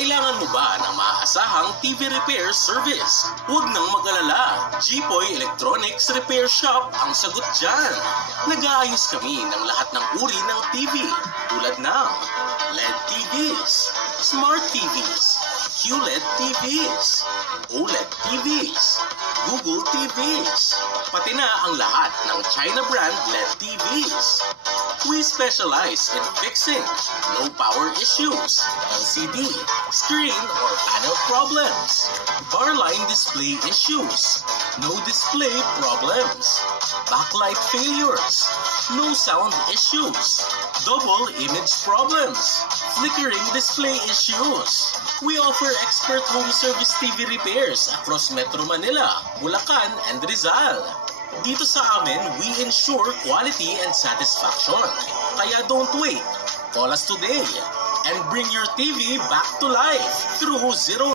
Kailangan mo ba ng maaasahang TV repair service? Huwag nang mag-alala. Jipoy Electronics Repair Shop ang sagot dyan. Nag-aayos kami ng lahat ng uri ng TV tulad ng LED TVs, Smart TVs, QLED TVs, OLED TVs, Google TVs, pati na ang lahat ng China brand LED TVs. We specialize in fixing low power issues, LCD, screen or panel problems, bar line display issues, no display problems, backlight failures, no sound issues, double image problems, flickering display issues. We offer expert home service TV repairs across Metro Manila, Bulacan, and Rizal. Dito sa amin, we ensure quality and satisfaction. Kaya don't wait. Call us today and bring your TV back to life through 0